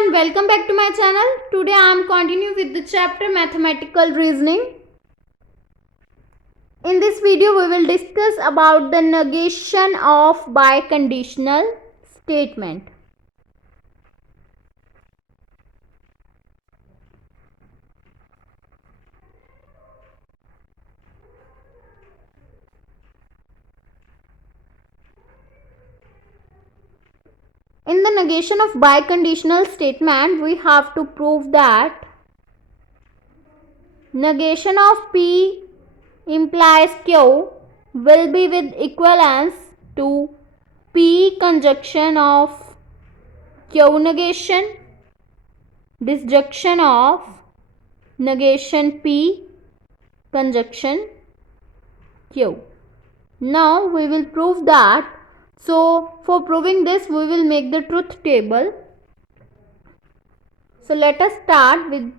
and welcome back to my channel. Today I am continuing with the chapter Mathematical Reasoning. In this video we will discuss about the negation of biconditional statement. In the negation of biconditional statement, we have to prove that negation of P implies Q will be with equivalence to P conjunction of Q negation, disjunction of negation P conjunction Q. Now we will prove that. So for proving this we will make the truth table. So let us start with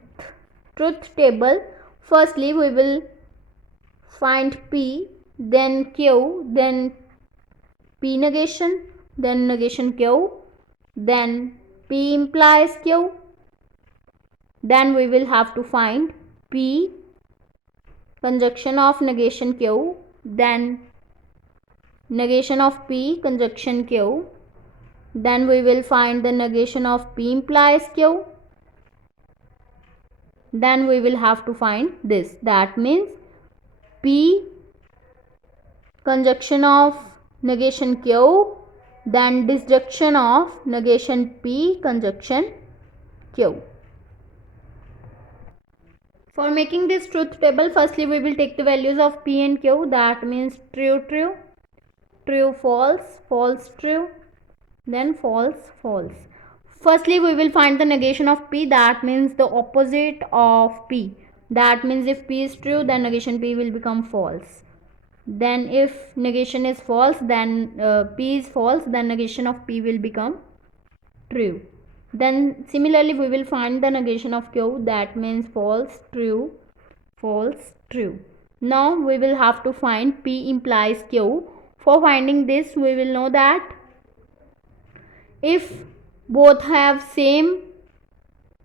truth table. Firstly we will find P, then Q, then P negation, then negation Q, then P implies Q. Then we will have to find P conjunction of negation Q, then negation of P conjunction Q, then we will find the negation of P implies Q, then we will have to find this. That means P conjunction of negation Q, then disjunction of negation P conjunction Q. For making this truth table, firstly we will take the values of P and Q. That means true, true, true, false, false, true, then false, false. Firstly we will find the negation of P. That means the opposite of P. That means if P is true, then negation P will become false. Then if negation is false, then P is false, then negation of P will become true. Then similarly we will find the negation of Q. That means false, true, false, true. Now we will have to find P implies Q. For finding this we will know that if both have same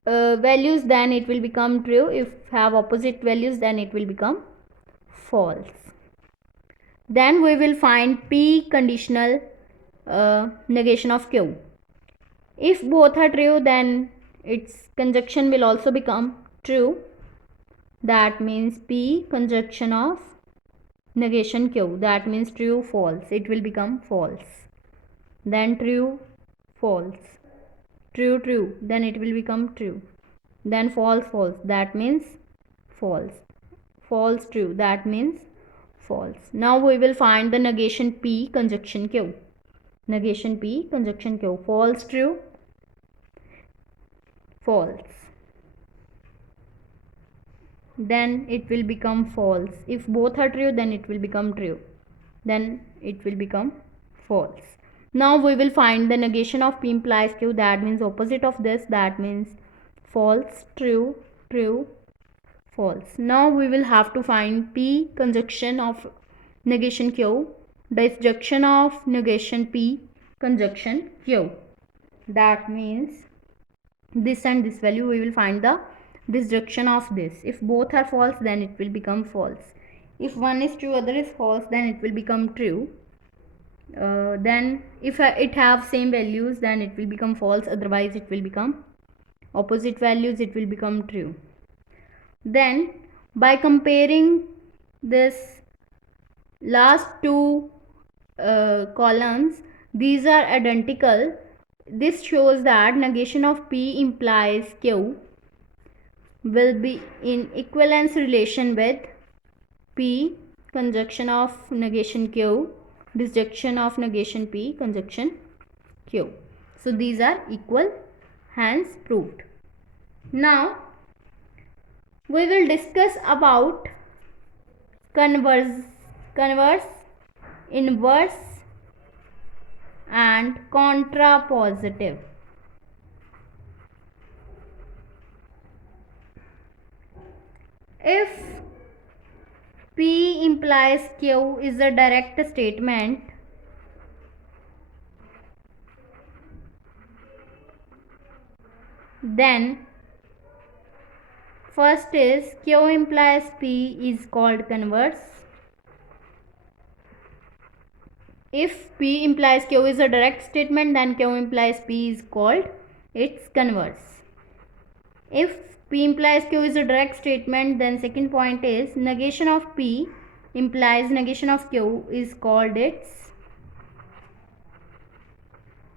values, then it will become true. If have opposite values, then it will become false. Then we will find P conditional negation of Q. If both are true, then its conjunction will also become true. That means P conjunction of negation Q. That means true, false. It will become false. Then true, false. True, true. Then it will become true. Then false, false. That means false. False, true. That means false. Now we will find the negation P conjunction Q. Negation P conjunction Q. False, true, false. Then it will become false. If both are true, then it will become true. Then it will become false. Now we will find the negation of P implies Q. That means opposite of this. That means false, true, true, false. Now we will have to find P conjunction of negation Q, disjunction of negation P conjunction Q. That means this and this value we will find the disjunction of this. If both are false, then it will become false. If one is true, other is false, then it will become true. Then if it have same values, then it will become false. Otherwise it will become opposite values, it will become true. Then by comparing this last two columns, these are identical. This shows that negation of P implies Q will be in equivalence relation with P conjunction of negation Q, disjunction of negation P conjunction Q. So these are equal, hence proved. Now we will discuss about converse, inverse and contrapositive. If P implies Q is a direct statement, Then first is Q implies P is called converse. If P implies Q is a direct statement, then Q implies P is called its converse. If P implies Q is a direct statement, then second point is negation of P implies negation of Q is called its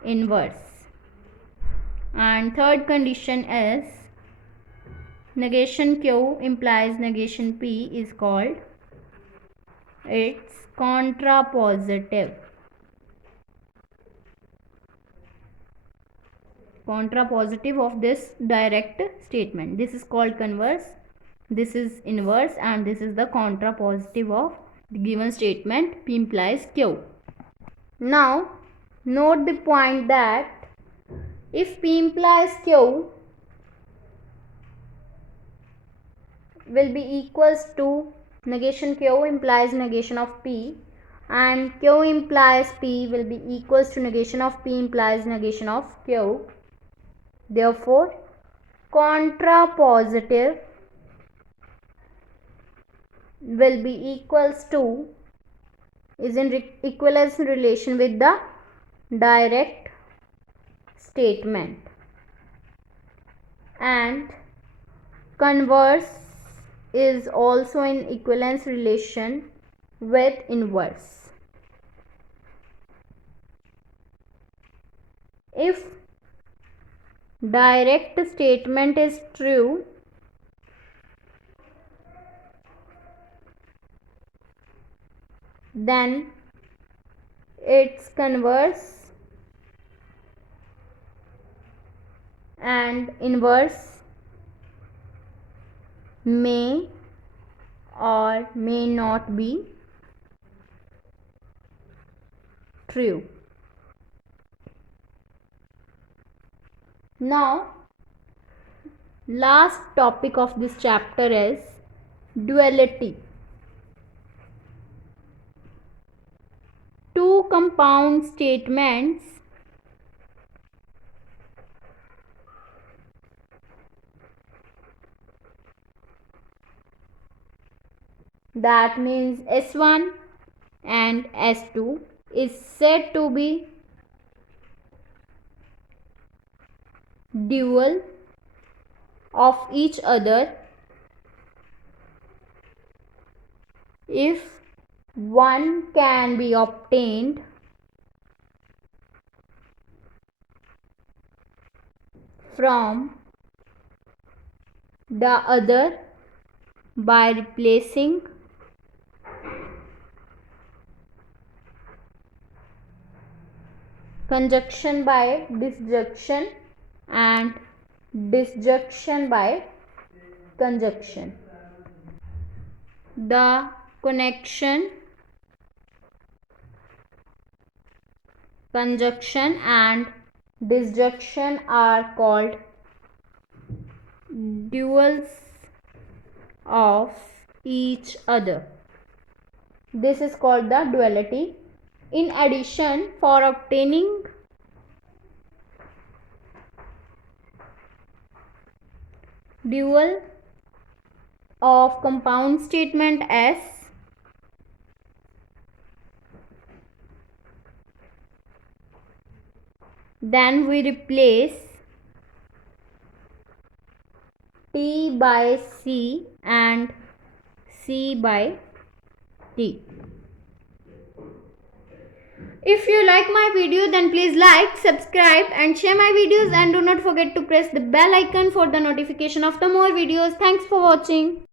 inverse. And third condition is negation Q implies negation P is called its contrapositive. Contrapositive of this direct statement. This is called converse, this is inverse, and this is the contrapositive of the given statement P implies Q. Now note the point that if P implies Q will be equals to negation Q implies negation of P, and Q implies P will be equals to negation of P implies negation of Q. Therefore, contrapositive will be equals to is in equivalence relation with the direct statement, and converse is also in equivalence relation with inverse. If direct statement is true, then its converse and inverse may or may not be true. Now, last topic of this chapter is duality. Two compound statements that means S1 and S2 is said to be dual of each other if one can be obtained from the other by replacing conjunction by disjunction and disjunction by conjunction. The connection, conjunction and disjunction are called duals of each other. This is called the duality. In addition, for obtaining dual of compound statement S, then we replace T by C and C by T. If you like my video, then please like, subscribe and share my videos, and do not forget to press the bell icon for the notification of the more videos. Thanks for watching.